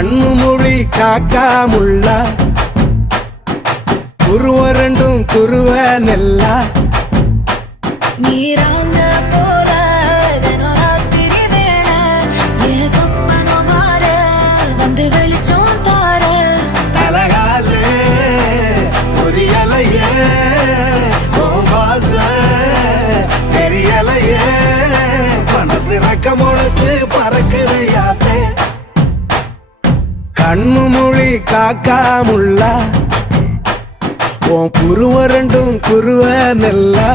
கண்ணு மொழி காக்காமுள்ள குருவ ரெண்டும் குருவ நெல்லா நீராங்க போல தினராத்திரி வேண என் சொப்பனம் மாற வந்து வெளிச்சம் தார தலகாலே புரியலையே பாச தெரியலையே மனசு ரக்க முளைச்சு பறக்குதையாத்தே கண்ணு மொழி காக்காமுள்ள உன் குருவ ரெண்டும் குருவ நெல்லா